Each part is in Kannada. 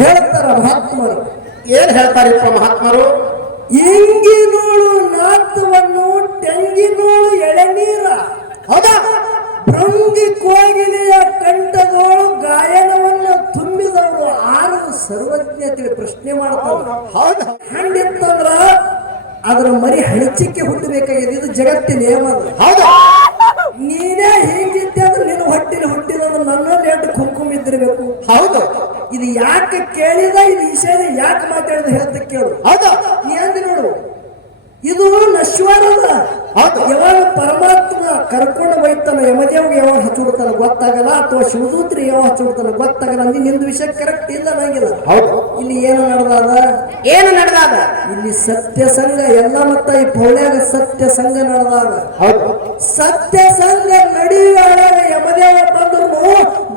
ಹೇಳ್ತಾರ ಮಹಾತ್ಮರು. ಏನ್ ಹೇಳ್ತಾರಿಪ್ಪ ಮಹಾತ್ಮರು? ಇಂಗಿನೋಳು ನಾತವನ್ನು ತೆಂಗಿನೋಳು ಎಳೆನೀರ. ಹೌದಾ? ಭೃಂಗಿ ಕೋಗಿಲೆಯ ಕಂಠದೋಳು ಗಾಯನವನ್ನು ತುಂಬಿದವರು ಆರು ಸರ್ವಜ್ಞತೆ ಪ್ರಶ್ನೆ ಮಾಡ್ತಾರೆ. ಹೌದಾ? ಹಂಗಿತ್ತಂದ್ರ ಅದರ ಮರಿ ಹಣಿಚಿಕೆ ಹುಟ್ಟಬೇಕಾಗಿದೆ. ಇದು ಜಗತ್ತಿನ ನಿಯಮ. ಹೌದಾ? ನೀನೇ ಹೀಗಿದ್ದೆ ಅಂದ್ರೆ ನೀನು ಹೊಟ್ಟಿನ ಹುಟ್ಟಿದವರು ನನ್ನಲ್ಲಿ ಎಷ್ಟು ಕುಂಕುಮ ಇದ್ದಿರ್ಬೇಕು. ಹೌದು. ಇದು ಯಾಕೆ ಕೇಳಿದ, ಇದು ವಿಷಯ ಯಾಕೆ ಮಾತಾಡಿದ ಹೇಳ್ತ ಕೇಳು. ಹೌದಾ? ನೀ ಅಂದ ನೋಡು, ಇದು ನಶ್ವರದ. ಹೌದು. ಯಾವಾಗ ಪರಮಾತ್ಮ ಕರ್ಕೊಂಡು ಹೋಯ್ತಾನ, ಯಮದೇವ್ಗೆ ಯಾವಾಗ ಹಚ್ಚಿಡ್ತಾನ ಗೊತ್ತಾಗಲ್ಲ, ಅಥವಾ ಶಿವದೂತ್ರಿ ಯಾವಾಗ ಹಚ್ಚಿಡ್ತಾನ ಗೊತ್ತಾಗಲ್ಲ. ನಿಂದು ವಿಷಯ ಕರೆಕ್ಟ್ ಇಲ್ಲ ನಂಗಿಲ್ಲ. ಹೌದು. ಇಲ್ಲಿ ಏನು ನಡೆದಾದ? ಏನು ನಡೆದಾದ? ಇಲ್ಲಿ ಸತ್ಯ ಸಂಘ ಎಲ್ಲ ಮತ್ತ ಈ ಪೌಳ್ಯಾಗ ಸತ್ಯ ಸಂಘ ನಡೆದಾಗ. ಹೌದು. ಸತ್ಯ ಸಂಘ ನಡೆಯುವಾಗ ಯಮದೇವ ಬಂದ್ರು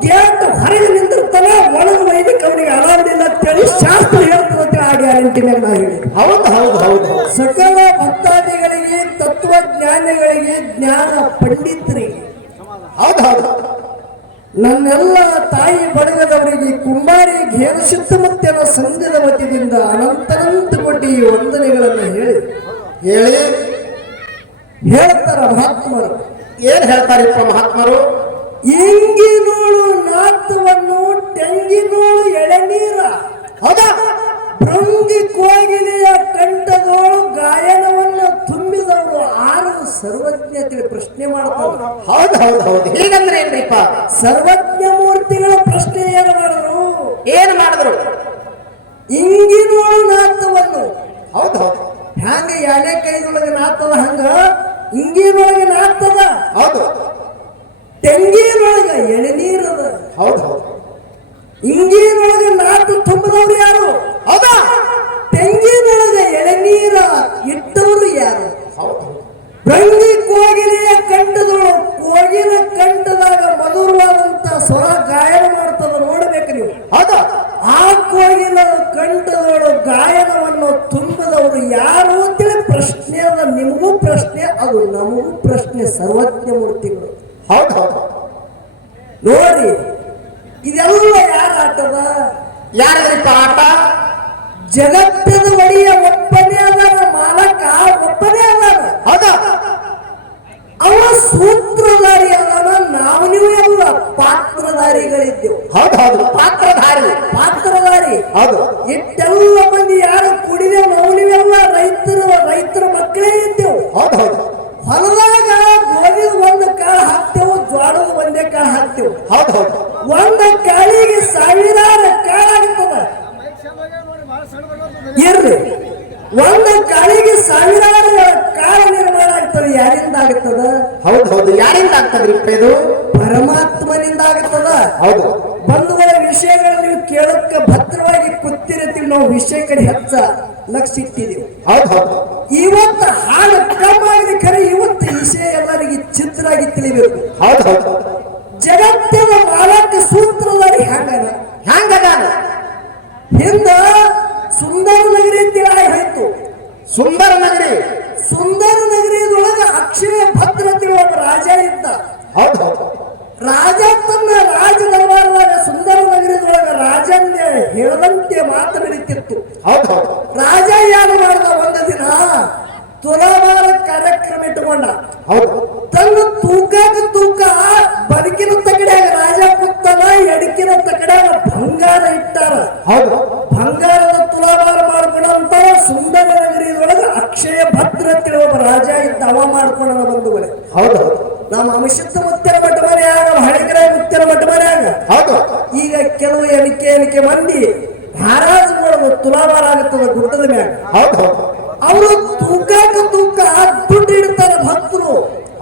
ಗೇಟ್ ಹೊರಗೆ ನಿಂತಿರ್ತಾನೆ, ಒಳಗೆ ವೈದಿಕ ಅವನಿಗೆ ಅಲಾವಡಿಲ್ಲ ಅಂತೇಳಿ ಶಾಸ್ತ್ರ ಹೇಳ್ತದೆ. ಆ ಗ್ಯಾರಂಟಿ ಮೇಲೆ ನಾ ಹೇಳಿ. ಹೌದು ಹೌದು ಹೌದು. ಸಕಲ ಭಕ್ತಾದಿಗಳಿಗೆ, ತತ್ವಜ್ಞಾನಿಗಳಿಗೆ, ಜ್ಞಾನ ಪಂಡಿತರಿಗೆ, ಹೌದು ಹೌದು, ನನ್ನೆಲ್ಲ ತಾಯಿ ಬಳಗದವರಿಗೆ, ಕುಂಬಾರಿ ಘೇನ ಸುತ್ತಮುತ್ತಲ ಸಂಘದ ವತಿಯಿಂದ ಅನಂತನಂತ ಕೋಟಿ ವಂದನೆಗಳನ್ನು ಹೇಳಿ ಹೇಳ್ತಾರ ಮಹಾತ್ಮರು. ಏನ್ ಹೇಳ್ತಾರಿಪ್ಪ ಮಹಾತ್ಮರು? ಇಂಗಿನೋಳು ನಾತವನ್ನು ತೆಂಗಿನೋಳು ಎಳೆನೀರ. ಹೌದಾ? ಭೃಂಗಿ ಕೋಗಿಲೆಯ ಕಂಠದೋಳು ಗಾಯನವನ್ನು ತುಂಬಿದವರು ಆರು ಸರ್ವಜ್ಞತೆ ಪ್ರಶ್ನೆ ಮಾಡ್ತಾರೆ. ಹೌದು ಹೌದು ಹೌದು. ಹೀಗಂದ್ರೆ ಏನ್ರಿಪ್ಪ? ಸರ್ವಜ್ಞ ಮೂರ್ತಿಗಳ ಪ್ರಶ್ನೆ ಏನು ಮಾಡಿದ್ರು? ಏನ್ ಮಾಡಿದ್ರು? ಇಂಗಿನೋಳು ನಾತವನ್ನು. ಹೌದು ಹೌದು. ಹ್ಯಾಂಗ ಎಲೆ ಕೈದೊಳಗೆ ನಾತದ ಹಂಗ ಇಂಗಿನೊಳಗೆ ನಾತದ. ಹೌದು. ತೆಂಗಿನೊಳಗೆ ಎಳೆನೀರದ. ಹೌದು ಹೌದು. ಇಂಗಿನೊಳಗೆ ನಾತು ತುಂಬಿದವರು ಯಾರು? ಹೌದಾ? ತೆಂಗಿನೊಳಗೆ ಎಳೆನೀರ ಇಟ್ಟವರು ಯಾರು? ಹೌದು. ಭೃಂಗಿ ಕೋಗಿಲೆಯ ಕಂಠದೋಳು, ಕೋಗಿಲ ಕಂಠದಾಗ ಮಧುರವಾದಂತ ಸ್ವರ ಗಾಯನ ಮಾಡ್ತದ, ನೋಡ್ಬೇಕು ನೀವು. ಹೌದಾ? ಆ ಕೋಗಿಲ ಕಂಠದೋಳು ಗಾಯನವನ್ನು ತುಂಬಿದವರು ಯಾರು ಅಂತೇಳಿ ಪ್ರಶ್ನೆ ಅದ. ನಿಮಗೂ ಪ್ರಶ್ನೆ, ಅದು ನಮಗೂ ಪ್ರಶ್ನೆ. ಸರ್ವಜ್ಞ ಮೂರ್ತಿಗಳು. ಹೌದು ಹೌದು. ನೋಡಿ, ಇದೆಲ್ಲ ಯಾರ ಆಟದ? ಯಾರಿಪ್ಪ ಆಟ? ಜಗತ್ತಿನ ಒಡೆಯ ಒಬ್ಬನೇ ಅದಾನ, ಮಾಲಕ ಒಬ್ಬನೇ ಅದಾನ. ಹೌದಾ? ಅವ ಸೂತ್ರಧಾರಿ ಅದಾನ, ನಾವು ನೀವು ಎಲ್ಲ ಪಾತ್ರಧಾರಿಗಳಿದ್ದೆವು. ಹೌದು ಹೌದು. ಪಾತ್ರಧಾರಿ. ಹೌದು. ಇಷ್ಟೆಲ್ಲ ಮಂದಿ ಯಾರು ಕುಡಿದೆವು, ನಾವು ನೀವೆಲ್ಲ ರೈತರ ಮಕ್ಕಳೇ ಇದ್ದೆವು. ಹೌದು ಹೌದು. ಹೊಲದಾಗ ಗೋಧಿದ ಒಂದು ಕಾಳು ಹಾಕ್ತೇವು, ಜ್ವಾಳದ ಒಂದೇ ಕಾಳು ಹಾಕ್ತೇವು. ಹೌದು ಹೌದು. ಒಂದು ಕಾಳಿಗೆ ಸಾವಿರಾರು ಕಾಳಾಗ್ತದ. ಇರ್ಲಿ, ಒಂದು ಕಾಳಿಗೆ ಸಾವಿರಾರು ಕಾಳ ನಿರ್ಮಾಣ ಆಗ್ತದೆ. ಯಾರಿಂದ ಆಗ್ತದ? ಹೌದು ಹೌದು. ಯಾರಿಂದ ಆಗ್ತದ್ರಿಪ್ಪ ಇದು? ಪರಮಾತ್ಮನಿಂದ ಆಗ್ತದ. ಹೌದು. ಬಂಧುಗಳ ವಿಷಯಗಳನ್ನು ನೀವು ಕೇಳಕ್ಕೆ ಭದ್ರವಾಗಿ ಕೂತಿರ್ತೀವಿ. ನಾವು ವಿಷಯ ಕಡೆ ಹೆಚ್ಚ ಲಕ್ಷ್ಯ ಇಟ್ಟಿದ್ದೀವಿ. ಹೌದು ಹೌದು. ಇವತ್ತು ಹಾಡು ಕಮ್ಮಾಗಿದೆ ಖರೆ, ಇವತ್ತು ವಿಷಯ ಎಲ್ಲರಿಗೆ ಚಿತ್ರಾಗಿ ತಿಳಿಬೇಕು. ಹೌದು ಹೌದು. ಜಗತ್ತಿನ ಮಾಲಕ ಸೂತ್ರಧಾರಿ ಹ್ಯಾಂಗದ? ಹಿಂದ ಸುಂದರ ನಗರಿ ಅಂತೇಳಿ ಆಯ್ತು. ಸುಂದರ ನಗರಿ. ಸುಂದರ ನಗರಿಯದೊಳಗ ಅಕ್ಷಯ ಭದ್ರ ಅಂತೇಳಿ ಒಬ್ಬ ರಾಜ ಇದ್ದ. ಹೌದು ಹೌದು. ರಾಜ ತನ್ನ ರಾಜ ದರ್ಬಾರದಾಗ ಸುಂದರ ನಗರಿಯದೊಳಗ ರಾಜನ ಹೇಳದಂತೆ ಮಾತು ನಡೀತಿತ್ತು. ಹೌದು ಹೌದು. ರಾಜ ಏನು ಮಾಡ್ದ? ಒಂದು ದಿನ ತುಲಾಭಾರ ಕಾರ್ಯಕ್ರಮ ಇಟ್ಟುಕೊಂಡ. ಹೌದು. ತನ್ನ ತೂಕ ಬದುಕಿನ ತಗಡ್ಯಾಗ ರಾಜ ಕೂತಾನ, ಎಡಕಿನ ತಗಡ್ಯಾಗ ಬಂಗಾರ ಇಟ್ಟಾರ. ಹೌದು. ಬಂಗಾರದ ತುಲಾಭಾರ ಮಾಡ್ಕೊಂಡಂತ ಸುಂದರ ನಗರಿಯೊಳಗ ಅಕ್ಷಯ ಭದ್ರ ಅಂತೇಳಿ ಒಬ್ಬ ರಾಜ ಇದ್ದ. ಅವ ಮಾಡ್ಕೊಂಡ ಬಂಧುಗಳೇ. ಹೌದು ಹೌದು. ನಮ್ಮ ಅಮಿಷಿತ ಮುತ್ತಿನ ಮಠ ಮನೆಯಾಗ, ಹಳೆಗರ ಮುತ್ತಿನ ಮಠ ಮನೆಯಾಗ ಹೌದು. ಈಗ ಕೆಲವು ಎಣಿಕೆ ಮಂದಿ ಮಹಾರಾಜಗಳು ತುಲಾಭಾರ ಆಗುತ್ತದ ಗುಡ್ಡದ ಮ್ಯಾಗ. ಹೌದು ಹೌದು. ಅವರು ತೂಕ ದುಡ್ಡು ಇಡ್ತಾರೆ ಭಕ್ತರು.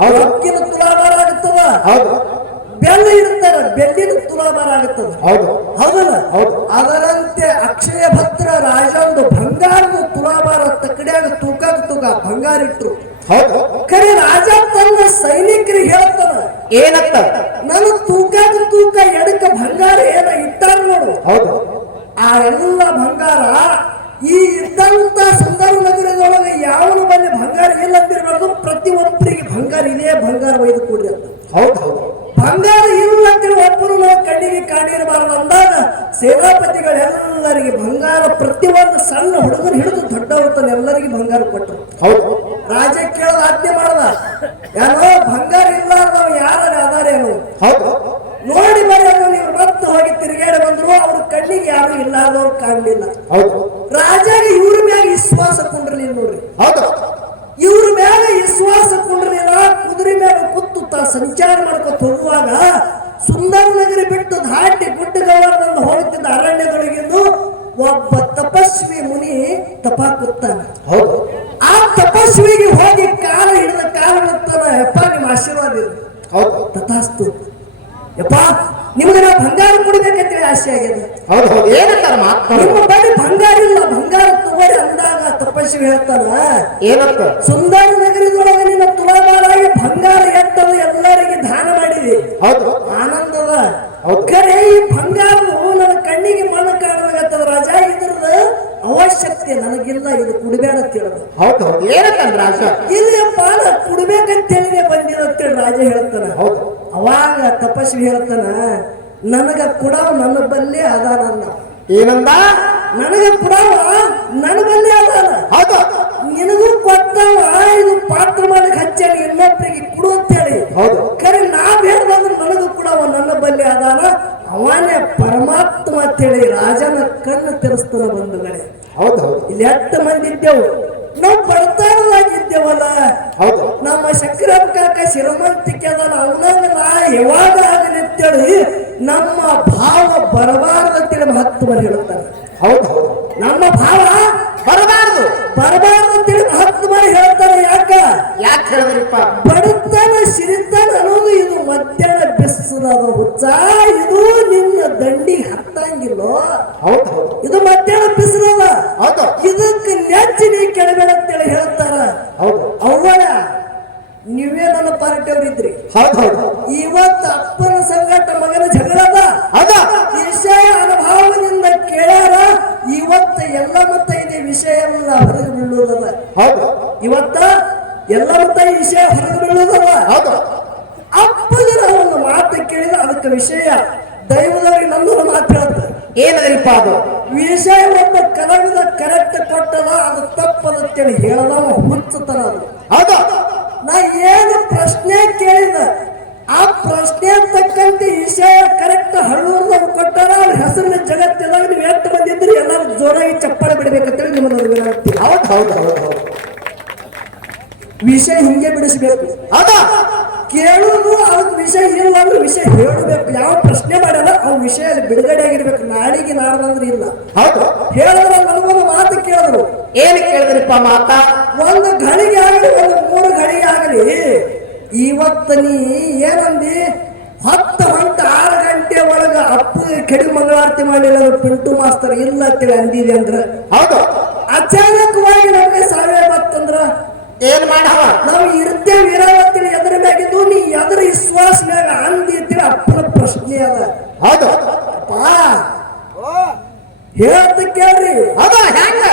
ಅಕ್ಕಿನ ತುಲಾಭಾರ ಆಗುತ್ತದ. ಹೌದು. ಬೆಲ್ಲ ಇಡ್ತಾರೆ, ಬೆಲ್ಲಿನ ತುಲಾಭಾರ ಆಗುತ್ತದ. ಹೌದು ಹೌದಲ್ಲ? ಹೌದು. ಅದರಂತೆ ಅಕ್ಷಯ ಭದ್ರ ರಾಜ ಒಂದು ಬಂಗಾರದ ತುಲಾಭಾರ ತಕ್ಕಡಿಯಾಗ ತೂಕ ಬಂಗಾರ ಇಟ್ರು. ಹೌದು. ಖರೆ ರಾಜ ತನ್ನ ಸೈನಿಕರಿಗೆ ಹೇಳ್ತಾನ, ಏನಂತ? ನಾನು ತೂಕ ಎಡಕ ಬಂಗಾರ ಏನ ಇಟ್ಟಾರ ನೋಡು. ಹೌದು. ಆ ಎಲ್ಲ ಬಂಗಾರ ಈ ಇದ್ದಂತ ಸುಂದರ ನಗರದೊಳಗೆ ಯಾವನ ಬಲ್ಲಿ ಬಂಗಾರ ಇಲ್ಲ ಅಂತಿರ್ಬಾರ್ದು. ಪ್ರತಿಯೊಬ್ಬರಿಗೆ ಬಂಗಾರ ಇದೇ ಬಂಗಾರ ಒಯ್ದು ಕೊಡ್ರಿ ಅಂತ. ಹೌದು ಹೌದು. ಬಂಗಾರ ಇಲ್ಲ ಅಂತೇಳಿ ಒಬ್ಬರು ನಾವು ಕಣ್ಣಿಗೆ ಕಾಣಿರಬಾರದು ಅಂದಾಗ ಸೇನಾಪತಿಗಳೆಲ್ಲರಿಗೆ ಬಂಗಾರ ಪ್ರತಿಯೊಂದು ಸಣ್ಣ ಹುಡುಗರು ಹಿಡಿದು ದೊಡ್ಡವ್ರ ತನ್ನ ಎಲ್ಲರಿಗೆ ಬಂಗಾರ ಕೊಟ್ಟರು. ಹೌದು ರಾಜ ಕೇಳೋದು ಆಜ್ಞೆ ಮಾಡದ, ಯಾರೋ ಬಂಗಾರ ಇಲ್ಲ ನಾವು ಯಾರು ಅದಾರೇನು ಹೌದು ನೋಡಿ ಬರೋದು, ನೀವು ಮತ್ತೆ ಹೋಗಿ ತಿರುಗಾಡಿ ಬಂದ್ರು ಅವ್ರ ಕಣ್ಣಿಗೆ ಯಾರು ಇಲ್ಲ ಅನ್ನೋರು ಕಾಣಲಿಲ್ಲ. ಹೌದು ರಾಜಾಗ ಇವ್ರ ಮ್ಯಾಗ ವಿಶ್ವಾಸ ಕುಂಡ್ರಲಿಲ್ಲ ನೋಡ್ರಿ, ಹೌದು ಇವ್ರ ಮ್ಯಾಗ ವಿಶ್ವಾಸ ಕುಂಡ್ರಲಿಲ್ಲ. ಕುದುರೆ ಮ್ಯಾಗ ಕೂತು ಸಂಚಾರ ಮಾಡ್ಕೊತ ಹೋಗುವಾಗ ಸುಂದರ ನಗರಿ ಬಿಟ್ಟು ದಾಟಿ ಗುಡ್ಡಗವರದಿಂದ ಹೋಗುತ್ತಿದ್ದ ಅರಣ್ಯದೊಳಗಿಂದು ಒಬ್ಬ ತಪಸ್ವಿ ಮುನಿ ತಪ ಕೂತಾನೆ. ಹೌದು ಆ ತಪಸ್ವಿಗೆ ಹೋಗಿ ಕಾಲ ಹಿಡಿದ ಕಾಲ ಬಿಡ್ತಾನ, ಯಪ್ಪ ನಿಮ್ಮ ಆಶೀರ್ವಾದ ಇರಲಿ. ಹೌದು ತಥಾಸ್ತು ಯಪ್ಪ, ನಿಮ್ಗೆ ನಾವು ಬಂಗಾರ ಕೊಡ್ಬೇಕಂತೇಳಿ ಆಸೆ ಆಗಿದೆ. ಹೌದು ಹೌದು ಏನಂತಾರ ಮಾತು ನಿಮ್ಮ ಬಳಿ ಬಂಗಾರ ಇಲ್ಲ, ಬಂಗಾರ ತಗೋರಿ ಅಂದಾಗ ತಪಸ್ವಿ ಹೇಳ್ತಾನ, ಏನಂತ ಸುಂದರ ನಗರದೊಳಗೆ ನಿನ್ನ ತುಲಾಭಾರಾಗಿ ಬಂಗಾರ ಎಟ್ಟದು ಎಲ್ಲರಿಗೆ ದಾನ ಮಾಡಿದಿ. ಹೌದು ಆನಂದದ ಹೌದು. ಖರೆ ಈ ಬಂಗಾರವು ನನ್ನ ಕಣ್ಣಿಗೆ ಮಣ್ಣು ಕಾಣಲಾಗತ್ತದ ರಾಜ, ಇದ್ರದ ಅವಶ್ಯಕತೆ ನನಗಿಲ್ಲ, ಇದು ಕುಡಬೇಡ ಅಂತೇಳದ. ಹೌದು ಹೌದು ಏನಂತಾನ ರಾಜ? ಇಲ್ಲಪ್ಪ ನಾ ಕುಡ್ಬೇಕಂತೇಳಿನೇ ಬಂದಿರ ಅಂತೇಳಿ ರಾಜ ಹೇಳ್ತಾನ. ಹೌದು ಅವಾಗ ತಪಸ್ವಿ ಹೇಳ್ತಾನ, ನನಗ ಕುಡವ ನನ್ನ ಬಲ್ಲಿ ಅದಾನ. ಏನಂದ? ನನಗ ಕುಡವ ನನ್ನ ಬಲ್ಲಿ ಅದಾನ. ಹೌದು ನಿನಗೂ ಕೊಟ್ಟವ ಇದು ಪಾತ್ರ ಮಾಡಕ್ ಹಚ್ಚಾಡಿ ಇನ್ನೊಬ್ಬರಿಗೆ ಕೊಡು ಅಂತೇಳಿ. ಹೌದು ಖರೆ ನಾ ಬೇಡದಂದ್ರೆ ನನಗೂ ಕುಡವ ನನ್ನ ಬಲ್ಲಿ ಅದಾನ, ಅವನೇ ಪರಮಾತ್ಮ ಅಂತೇಳಿ ರಾಜನ ಕಣ್ಣು ತೆರೆಸ್ತಾನ. ಬಂಧುಗಳೇ, ಹೌದು ಹೌದು ಇಲ್ಲಿ 8 ಮಂದಿ ಇದ್ದೇವು, ನಾವು ಬಡತಾರದಾಗಿದ್ದೇವಲ್ಲ. ಹೌದು ನಮ್ಮ ಶಂಕರಪ್ಪ ಕಾಕ ಶ್ರೀಮಂತಿಕೆ ಅದ, ಅವನಂಗ ನಾ ಯಾವಾಗ ಆಗಲಿ ಅಂತೇಳಿ ನಮ್ಮ ಭಾವ ಬರಬಾರದಂತೇಳಿ ಮಹತ್ವ ಹೇಳ್ತಾರೆ. ಹೌದು ಹೌದು ನಮ್ಮ ಭಾವ ಬರಬಾರದು ಅಂತೇಳಿ ಮಹತ್ವ ಹೇಳ್ತಾರೆ. ಯಾಕೆ ಹೇಳಿದ್ರಿಪ್ಪ? ಬಡತನ ಸಿರಿತನ ಅನ್ನೋದು ಇದು ಮಧ್ಯಾಹ್ನ ಬಿಸಿಲದ ಹುಚ್ಚ, ಇದು ನಿನ್ನ ದಂಡಿಗೆ ಹತ್ತಂಗಿಲ್ಲೋ. ಹೌದು ಹೌದು ಇದು ಮಧ್ಯಾಹ್ನ ಬಿಸಿಲದ, ಹೌದು ಇದಕ್ಕೆ ನೆಚ್ಚಿ ನೀ ಕೆಳಬೇಡ ಅಂತೇಳಿ ಹೇಳ್ತಾರ. ಹೌದು ಅವ್ವಳ ನೀವೇ ನನ್ನ ಪಾರ್ಟಿಯವ್ರಿದ್ರಿ, ಹೌದು ಹೌದು ಇವತ್ತು ಅಪ್ಪನ ಸಂಗಟ ಮಗನ ಜಗಳದ ಹೌದಾ ವಿಷಯ ಅನುಭವದಿಂದ ಕೇಳ್ಯಾರ. ಇವತ್ತ ಎಲ್ಲ ಮತ್ತ ಇದೆ ವಿಷಯ ಎಲ್ಲ ಹೊರಗೆ ಬೀಳುವುದಲ್ಲ. ಹೌದು ಇವತ್ತ ಎಲ್ಲ ಮತ್ತ ಈ ವಿಷಯ ಹೊರಗೆ ಬೀಳುವುದಲ್ಲ. ಹೌದು ಅಪ್ಪಗಿನ ಒಂದು ಮಾತು ಕೇಳಿದ ಅದಕ್ಕೆ ವಿಷಯ ದೈವದವರಿಗೆ ನನ್ನೊಂದು ಮಾತು ಹೇಳ್ತಾರೆ. ಏನದ್ರಿಪ್ಪ ಅದು? ವಿಷಯ ಒಬ್ಬ ಕಲಾವಿದ ಕರೆಕ್ಟ್ ಕೊಟ್ಟದ, ಅದು ತಪ್ಪದಂತೇಳಿ ಹೇಳದವ ಹುಚ್ಚತನ ಅದು. ಹೌದು ನಾ ಏನು ಪ್ರಶ್ನೆ ಕೇಳಿದ ಆ ಪ್ರಶ್ನೆ ತಕ್ಕಂತೆ ವಿಷಯ ಕರೆಕ್ಟ್ ಹಳ್ಳೂರ್ದವ್ರು ಕೊಟ್ಟಾರ. ಅವ್ರ ಹೆಸರಿನ ಜಗತ್ತಿದಾಗ ನೀವು ಎಷ್ಟು ಬಂದಿದ್ರಿ ಎಲ್ಲರೂ ಜೋರಾಗಿ ಚಪ್ಪಾಳೆ ಬಿಡ್ಬೇಕಂತೇಳಿ ನಿಮ್ಮನ್ನು ವಿನಂತಿ. ಹೌದು ಹೌದು ಹೌದು ಹೌದು ವಿಷಯ ಹಿಂಗೆ ಬಿಡಿಸ್ಬೇಕು. ಹೌದಾ ಕೇಳುವುದು ಅದಕ್ಕೆ ವಿಷಯ ಇಲ್ಲ ಅಂದ್ರೆ ವಿಷಯ ಹೇಳಬೇಕು. ಯಾವ ಪ್ರಶ್ನೆ ಮಾಡಲ್ಲ ಅವ್ರ ವಿಷಯ ಬಿಡುಗಡೆ ಆಗಿರ್ಬೇಕು. ನಾಳಿಗೆ ನಾಡ್ದಂದ್ರೆ ಇಲ್ಲ. ಹೌದು ಹೇಳಿದ್ರೆ ನನಗೊಂದು ಮಾತು ಕೇಳಿದ್ರು. ಏನು ಕೇಳಿದ್ರಿಪ್ಪ ಮಾತಾ? ಒಂದು ಘಳಿಗೆ ಆಗಲಿ, ಒಂದು 3 ಘಳಿಗೆ ಆಗಲಿ, ಇವತ್ತು ನೀ ಏನಂದಿ 10 ಗಂಟೆ 6 ಗಂಟೆ ಒಳಗ ಅಪ್ಪ ಕೆಡಿ ಮಂಗಳಾರತಿ ಮಾಡಲಿಲ್ಲ ಪಿಂಟು ಮಾಸ್ತರ್ ಇಲ್ಲ ಅಂತೇಳಿ ಅಂದಿದೆ ಅಂದ್ರ, ಹೌದು ಅಚಾನಕವಾಗಿ ನಮಗೆ ಸಾವೇ ಮತ್ತಂದ್ರ ಏನ್ ಮಾಡವ? ನಾವು ಇರ್ತೇವೆ ಇರಾವತ್ತಿನ ಎದುರ ಮ್ಯಾಗಿದ್ದು ನೀ ಎದುರ ವಿಶ್ವಾಸ ಮ್ಯಾಗ ಅಂದಿ ಅಂತೇಳಿ ಅಪ್ಪನ ಪ್ರಶ್ನೆ ಅದ. ಹೌದು ಹೇಳ್ತ ಕೇಳ್ರಿ. ಹೌದಾ ಹೆಂಗ?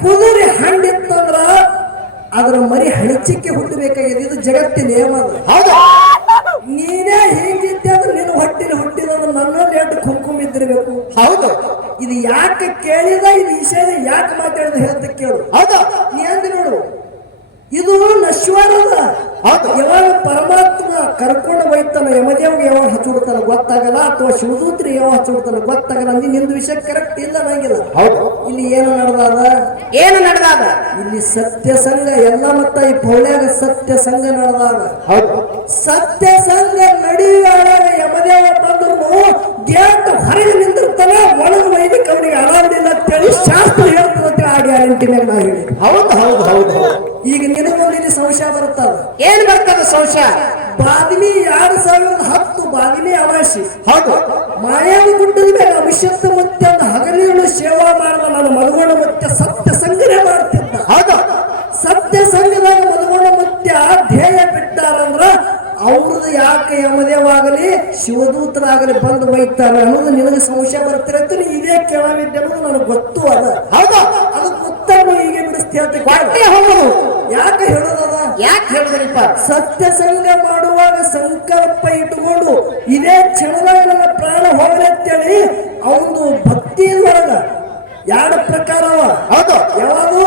ಕುದುರೆ ಹಂಡಿತ್ತಂದ್ರ ಅದ್ರ ಮರಿ ಹಣಿಚಿಕ್ಕೆ ಹುಟ್ಟಬೇಕಾಗಿದೆ. ಇದು ಜಗತ್ತಿನ ನಿಯಮ ಅದ. ಹೌದು ನೀನೇ ಹೀಗಿದ್ದೆ ಅಂದ್ರೆ ನಿನ್ನ ಹೊಟ್ಟಿನ ಹುಟ್ಟಿದಂದ್ರೆ ನನ್ನಲ್ಲಿ ಎಷ್ಟು ಕುಂಕುಮ ಇದ್ದಿರ್ಬೇಕು. ಹೌದು ಇದು ಯಾಕೆ ಕೇಳಿದ, ಇದು ವಿಷಯದ ಯಾಕೆ ಮಾತಾಡಿದ ಹೇಳ್ತ ಕೇಳು. ಹೌದು ನೀ ಅಂದಿ ನೋಡು, ಇದು ನಶ್ವರದ. ಹೌದು ಯಾವಾಗ ಪರಮಾತ್ಮ ಕರ್ಕೊಂಡು ಹೋಯ್ತಾನ ಯಮದೇವ್ಗೆ ಯಾವಾಗ ಹಚ್ಚಿಡ್ತಾನ ಗೊತ್ತಾಗಲ್ಲ, ಅಥವಾ ಶಿವದೂತ್ರಿ ಯಾವಾಗ ಹಚ್ಚಿಡ್ತಾನ ಗೊತ್ತಾಗಲ್ಲ. ಅಂದಿ ನಿಂದು ವಿಷಯ ಕರೆಕ್ಟ್ ಇಲ್ಲ ನಂಗಿಲ್ಲ. ಹೌದು ಇಲ್ಲಿ ಏನು ನಡೆದಾದ? ಏನು ನಡೆದಾಗ? ಇಲ್ಲಿ ಸತ್ಯ ಸಂಘ ಎಲ್ಲ ಮತ್ತ ಈ ಪೌಳ್ಯಾಗ ಸತ್ಯ ಸಂಘ ನಡೆದಾಗ. ಹೌದು ಸತ್ಯ ಸಂಘ ನಡೆಯುವಾಗ ಯಮದೇವ ಬಂದ್ರು ಗೇಟ್ ಹೊರಗೆ ನಿಂತಿರ್ತಾನ, ಒಳಗೆ ವೈದಿಕ ಅವನಿಗೆ ಅಲಾವಡಿಲ್ಲ ಅಂತೇಳಿ ಶಾಸ್ತ್ರ ಹೇಳ್ತದಂತೆ ಆ ಗ್ಯಾರಂಟಿನಾಗ ನಾ ಹೇಳಿ. ಹೌದು ಹೌದು ಹೌದು ಈಗ ನಿನಗೊಂದು ಇಲ್ಲಿ ಸಂಶಯ ಬರುತ್ತದ. ಏನ್ ಬರ್ತದ ಸಂಶಯ? ಬಾದ್ಮಿ 2010 ಬಾದ್ಮಿ ಅಮಾಸಿ. ಹೌದು ಮಾಯಾವ ಗುಡ್ಡದ ಮೇಲೆ ಅಭಿಷೇಕ ಮತ್ತೆ ಒಂದು ಹಗಲಿರುಳು ಸೇವಾ ಮಾಡಿದ ನನ್ನ ಮಲಗೋಣ ಮತ್ತೆ ಸತ್ಯ ಸಂಘನೆ ಮಾಡ್ತಿದ್ದ. ಹೌದು ಸತ್ಯ ಸಂಘದಾಗ ಮಲಗೋಣ ಮತ್ತೆ ಧ್ಯೇಯ ಬಿಟ್ಟಾರಂದ್ರ ಅವ್ರದ್ದು ಯಾಕೆ ಯಮದೇವಾಗಲಿ ಶಿವದೂತರಾಗಲಿ ಬಂದು ಒಯ್ತಾರ ಅನ್ನೋದು ನಿನಗೆ ಸಂಶಯ ಬರ್ತಿರತ್ತೆ. ನೀ ಇದೇ ಕೇಳವಿದ್ದೆ ಅನ್ನೋದು ನನಗೆ ಗೊತ್ತು ಅದ. ಹೌದು ಅದಕ್ಕೆ ಉತ್ತರ ಹೀಗೆ ಬಿಡಿಸ್ತೀಯ. ಹೊಟ್ಟೆ ಹೋಗುದು ಯಾಕೆ ಹೇಳೋದದ? ಯಾಕೆ ಹೇಳಿದ್ರಿಪ್ಪ? ಸತ್ಯಸಂಗ ಮಾಡುವಾಗ ಸಂಕಲ್ಪ ಇಟ್ಟುಕೊಂಡು ಇದೇ ಕ್ಷಣದಾಗ ನನ್ನ ಪ್ರಾಣ ಹೋಗಲಿ ಅಂತೇಳಿ ಅವನು ಭಕ್ತಿ ಒಳಗ ಎರಡು ಪ್ರಕಾರ ಅವ. ಹೌದು. ಯಾವುದು?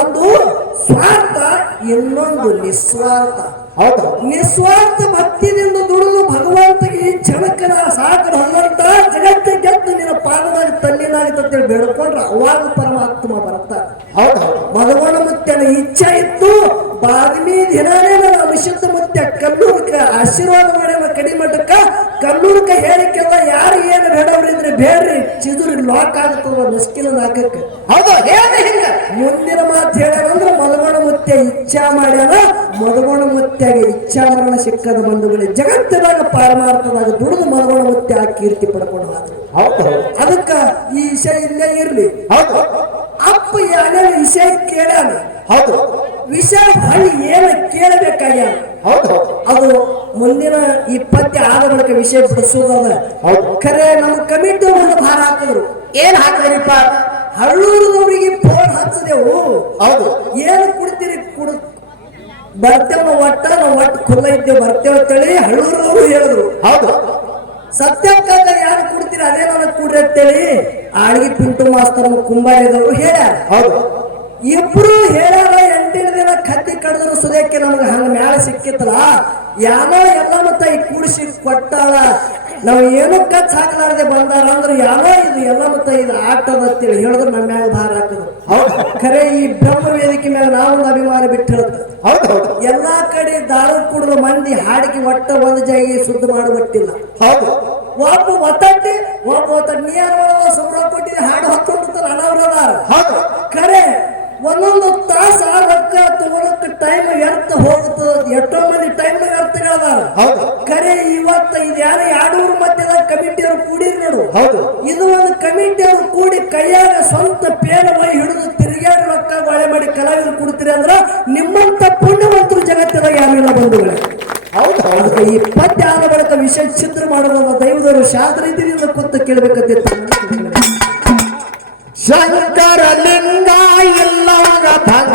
ಒಂದು ಸ್ವಾರ್ಥ, ಇನ್ನೊಂದು ನಿಸ್ವಾರ್ಥ. ಹೌದು. ನಿಸ್ವಾರ್ಥ ಭಕ್ತಿಯಿಂದ ದುಡಿದು ಭಗವಂತಗೆ ಈ ಕ್ಷಣಕ್ಕನ ಸಾಕು ಭಗವಂತ ಜಗತ್ತೆ ಗೆದ್ದು ನಿನ್ನ ಪಾದದಾಗ ತನ್ನಿನಾಗುತ್ತಂತೇಳಿ ಬೇಡ್ಕೊಂಡ್ರೆ ಅವಾಗ ಪರಮಾತ್ಮ ಬರ್ತಾರೆ. ಹೌದು. ಮಧುವಣ ಮುತ್ಯನ ಇಚ್ಛೆ ಇತ್ತು. ಬಾದ್ಮಿ ದಿನಾನೇ ನನ್ನ ವಿಶುದ್ಧ ಮುತ್ಯ ಕಲ್ಲೂರ್ಕ ಆಶೀರ್ವಾದ ಮಾಡಿ ಕಡಿಮಟ್ಟಕ್ಕ ಕಲ್ಲೂರ್ಕ ಹೇಳಿಕೆಲ್ಲ ಯಾರು ಏನು ಬೇಡವ್ರಿದ್ರೆ ಬೇಡ್ರಿ, ಚಿದುರಿ ಲಾಕ್ ಆಗುತ್ತದ ನಸ್ಕಿನ ನಾಕಕ್ಕೆ. ಹೌದು. ಹೇಳಿ ಹಿಂಗ ಮುಂದಿನ ಮಾತು ಹೇಳ್ಯಾರಂದ್ರೆ ಮಧುವಣ ಮುತ್ಯ ಇಚ್ಛಾ ಮಾಡ್ಯಾನ. ಮಧುವಣ ಮುತ್ಯಾಗ ಇಚ್ಛಾ ಮರಣ ಸಿಕ್ಕದ ಬಂಧುಗಳೇ, ಜಗತ್ತಿನಾಗ ಪಾರಮಾರ್ಥದಾಗ ದುಡಿದು ಮಧುವಣ ಮುತ್ಯ ಆ ಕೀರ್ತಿ ಪಡ್ಕೊಂಡು ಹೋದ್ರು. ಹೌದು. ಅದಕ್ಕ ಈ ವಿಷಯ ಇಲ್ಲೇ ಇರ್ಲಿ. ಹೌದು. ಅಪ್ಪ ಯಾವ್ಯಾವ ವಿಷಯ ಕೇಳ್ಯಾನ. ಹೌದು. ವಿಷಯ ಹಳ್ಳಿ ಏನು ಕೇಳಬೇಕಾಗ್ಯಾನ. ಹೌದು. ಅದು ಮುಂದಿನ ಈ ಪದ್ಯ ಆದ ಬಳಿಕ ವಿಷಯ ಬಿಡಿಸೋದದ. ಹೌದು. ಖರೆ ನಮ್ಮ ಕಮಿಟಿ ಒಂದು ಭಾರ ಹಾಕಿದ್ರು. ಏನ್ ಹಾಕಿದ್ರಿಪ್ಪ? ಹಳ್ಳೂರದವರಿಗೆ ಫೋನ್ ಹಚ್ಚದೆವು. ಹೌದು. ಏನು ಕುಡ್ತೀರಿ? ಬರ್ತೇವ ಒಟ್ಟ ನಾವು ಒಟ್ಟು ಖುಲ್ಲ ಇದ್ದೇವೆ ಬರ್ತೇವೆ ಅಂತೇಳಿ ಹಳ್ಳೂರದವರು ಹೇಳಿದ್ರು. ಹೌದು. ಸತ್ಯಕ್ಕಾಗ ಯಾರು ಕುಡ್ತೀರಿ ಅದೇ ನನಗೆ ಕೂಡ್ರಿ ಅಂತೇಳಿ ಆಳ್ಗಿ ಪಿಂಟು ಮಾಸ್ತರ್ ಕುಂಬಾರಿದವರು ಹೇಳ್ಯಾರ. ಹೌದು. ಇಬ್ರು ಹೇಳ್ಯಾರ. 8 ದಿನ ಕತ್ತಿ ಕಡಿದ್ರು ಸುದೇಕ್ಕೆ ನಮ್ಗೆ ಹಂಗ ಮ್ಯಾಲ ಸಿಕ್ಕಿತ್ತಲ್ಲ, ಯಾನೋ ಎಲ್ಲ ಮತ್ತ ಈ ಕೂಡಿಸಿ ಕೊಟ್ಟಾಳ. ನಾವು ಏನೋ ಕಚ್ ಹಾಕಲಾರದೆ ಬಂದಾರ ಅಂದ್ರೆ ಯಾನೋ ಇದು ಎಲ್ಲ ಮತ್ತ ಇದು ಆಟದ ಅಂತೇಳಿ ಹೇಳಿದ್ರು ನಮ್ಮ ಮ್ಯಾಲ ಭಾರ ಹಾಕಿದ್ರು. ಹೌದು. ಖರೆ ಈ ಬ್ರಹ್ಮ ವೇದಿಕೆ ಮೇಲೆ ನಾವೊಂದು ಅಭಿಮಾನ ಬಿಟ್ಟಿರುತ್ತೆ. ಹೌದು. ಹೌದು. ಎಲ್ಲಾ ಕಡೆ ದಾರು ಕುಡಿದ ಮಂದಿ ಹಾಡಿಗೆ ಒಟ್ಟ ಒಂದು ಜಾಗಿ ಶುದ್ಧ ಮಾಡಿಬಿಟ್ಟಿಲ್ಲ. ಹೌದು. ಒಬ್ಬ ಒತ್ತಟ್ಟಿ ಒಬ್ಬ ನೀರು ಸುಬ್ರ ಕೊಟ್ಟಿದೆ ಹಾಡು ಹೊತ್ಕೊಂಡಿರ್ತಾರೆ ಅನಾವರದ. ಹೌದು. ಖರೆ ಒಂದೊಂದು ತಾಸ ರೊಕ್ಕ ತಗೊಳಕ್ ಟೈಮ್ ವ್ಯರ್ಥ ಹೋಗುತ್ತದೆ. ಎಷ್ಟೋ ಮಂದಿ ಟೈಮ್ ವ್ಯರ್ಥಗಳದಾರ. ಹೌದು. ಖರೆ ಇವತ್ತ ಇದು ಯಾರು ಎರಡೂರು ಮಧ್ಯದ ಕಮಿಟಿಯವರು ಕೂಡಿರಿ ನೋಡು. ಹೌದು. ಇದು ಒಂದು ಕಮಿಟಿಯವರು ಕೂಡಿ ಕೈಯಾಗ ಸ್ವಂತ ಪೇನ ಮೈ ಹಿಡಿದು ತಿರುಗಾಡಿ ರೊಕ್ಕ ಬಾಳೆ ಮಾಡಿ ಕಲಾವಿದರು ಕೊಡ್ತೀರಿ ಅಂದ್ರ ನಿಮ್ಮಂತ ಪುಣ್ಯವಂತರು ಜಗತ್ತಿದಾಗ ಯಾರಿಲ್ಲ ಬಂಧುಗಳೇ. ಹೌದು. ಅದಕ್ಕೆ ಈ ಪದ್ಯ ಆದ ಬಳಿಕ ವಿಷಯ ಚಿತ್ರ ಮಾಡೋದನ್ನ ದೈವದವರು ಶಾಸ್ತ್ರ ರೀತಿಯಿಂದ ಕೂತು ಕೇಳಬೇಕಂತ ಶಂಕರ ಲಿಂಗ ಎಲ್ಲವಾಗ ಭಂಗ